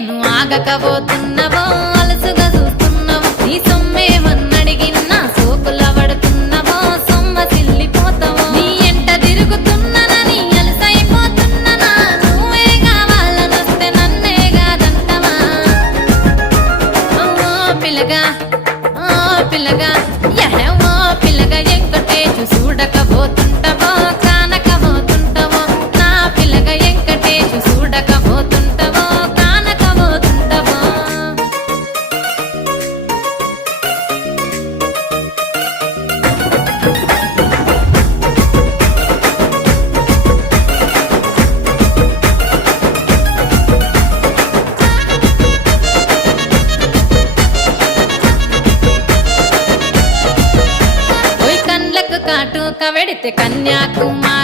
నేను ఆగకపోతున్నవో అలసుగా చూస్తున్నవో నీ సొమ్మేమన్నడిగిన్నా సోకుల పడుతున్నవో సొమ్మ సిల్లిపోతావో నీ ఎంట తిరుగుతున్ననని అలసైపోతున్ననా నువ్వే కావాలనొస్తే నన్నే కాదంటవా ఓ పిల్లగా ఓ పిల్లగా యహో పిల్లగా ఎంకటేశు చూడకపోతుంటవో కానకపోతుంటవో నా పిల్లగా ఎంకటేశు చూడకపోతుంటవో కానకపోతుంటవో ఓయ్ కండ్లకు కాటుక వెడితే కన్యాకుమారి